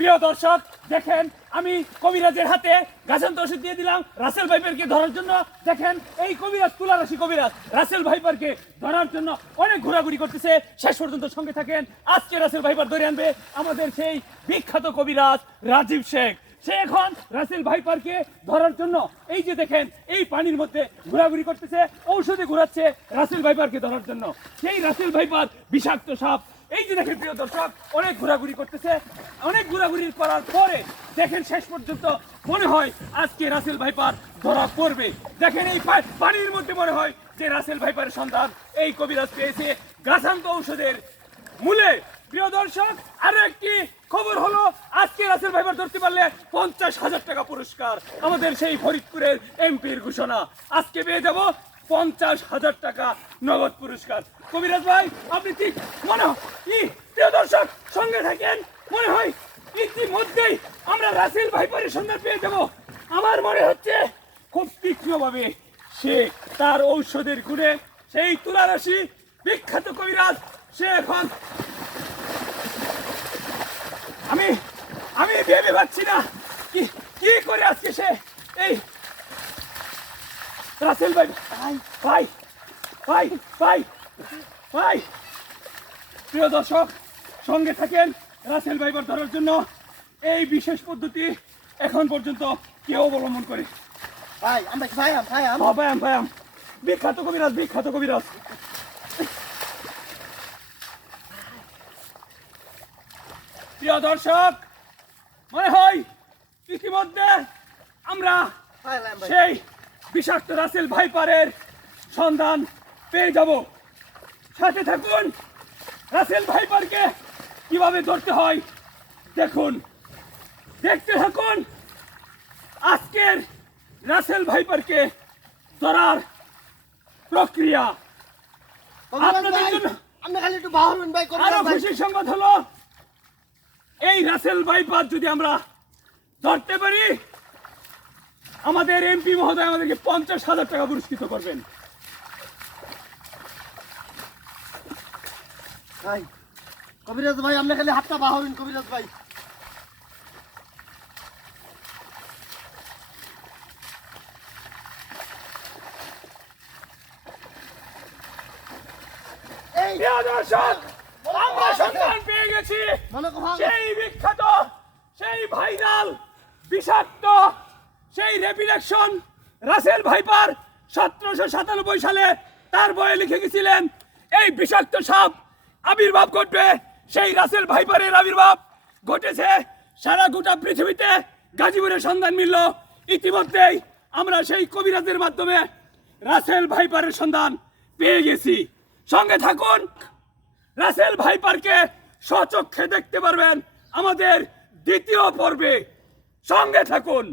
প্রিয় দর্শক, দেখেন, আমি কবিরাজের হাতে গাছান্ত ওষুধ দিয়ে দিলাম, রাসেল ভাইপারকে ধরার জন্য। দেখেন, এই কবিরাজ, তুলারাশি কবিরাজ, রাসেল ভাইপারকে ধরার জন্য অনেক ঘোরাঘুরি করতেছে। শেষ পর্যন্ত সঙ্গে থাকেন, আজকে রাসেল ভাইপার ধরে আনবে আমাদের সেই বিখ্যাত কবিরাজ রাজীব শেখ। সে এখন রাসেল ভাইপারকে ধরার জন্য এই যে দেখেন, এই পানির মধ্যে ঘোরাঘুরি করতেছে, ঔষধে ঘোরাচ্ছে রাসেল ভাইপারকে ধরার জন্য। সেই রাসেল ভাইপার বিষাক্ত সাপ, এই যে দেখেন প্রিয় দর্শক, অনেক ঘোরাঘুরি করতেছে, অনেক ঘোরাঘুরি করার পরে দেখেন শেষ পর্যন্ত মনে হয় আজকে রাসেল ভাইপার ধরা পড়বে। দেখেন এই পানির মধ্যে মনে হয় যে রাসেল ভাইপারের সন্ধান এই কবিরাজ পেয়েছে গাছান্ত ঔষধের মূলে। প্রিয় দর্শক আরও একটি খবর হলো, আজকে রাসেল ভাইবার ধরতে পারলে পঞ্চাশ হাজার টাকা পুরস্কার। আমাদের সেই ফরিদপুরের এমপির ঘোষণা। আজকে পেয়ে যাব পঞ্চাশ হাজার টাকা নগদ পুরস্কার। কবিরাজ ভাই, আপনি ঠিক মনে প্রিয় দর্শক, সঙ্গে থাকেন। মনে হয় ইতিমধ্যেই আমরা রাসেল ভাইপারের সন্ধান পেয়ে যাব। আমার মনে হচ্ছে খুব তীক্ষ্ণভাবে সে তার ঔষধের গুণে সেই তুলারাশি বিখ্যাত কবিরাজ সে এখন। আমি আমি ভেবে পাচ্ছি না কি কি করে আজকে সে এই রাসেল ভাই ভাই ভাই ভাই ভাই প্রিয় দর্শক, সঙ্গে থাকেন রাসেল ভাইবার ধরার জন্য এই বিশেষ পদ্ধতি এখন পর্যন্ত কেউ অবলম্বন করে। ভাই আমরা কি ভাই আম ভাই আম হ্যাঁ, বিখ্যাত কবিরাজ বিখ্যাত কবিরাজ। প্রিয় দর্শক মনে হয় ইতিমধ্যে আমরা সেই বিষাক্ত রাসেল ভাইপারের সন্ধান পেয়ে যাব। সাথে থাকুন রাসেল ভাইপারকে কীভাবে ধরতে হয়? দেখুন। দেখতে থাকুন। আজকের রাসেল ভাইপারকে ধরার প্রক্রিয়া। আপনাদের জন্য- আরও খুশির সংবাদ হলো এই রাসেল ভাইপার যদি আমরা ধরতে পারি আমাদের এমপি মহোদয় আমাদেরকে পঞ্চাশ হাজার টাকা পুরস্কৃত করবেন। ভাই কবিরাজ ভাই আপনি খালি হাতটা বাহরুন কবিরাজ ভাই। আমরা সন্ধান পেয়ে গেছি। সেই বিখ্যাত সেই ভাইরাল বিষাক্ত সেই রেপিডেকশন রাসেল ভাইপার সতেরোশো সাতানব্বই সালে তার বইয়ে লিখে গেছিলেন এই বিষাক্ত সাপ আবির্ভাব ঘটবে সেই রাসেল ভাইপারের আবির্ভাব ঘটেছে। সারা গোটা পৃথিবীতে গাজীপুরের সন্ধান মিলল। ইতিমধ্যেই আমরা সেই কবিরাজের মাধ্যমে রাসেল ভাইপারের সন্ধান পেয়ে গেছি। সঙ্গে থাকুন, রাসেল ভাইপারকে স্বচক্ষে দেখতে পারবেন আমাদের দ্বিতীয় পর্বে। সঙ্গে থাকুন।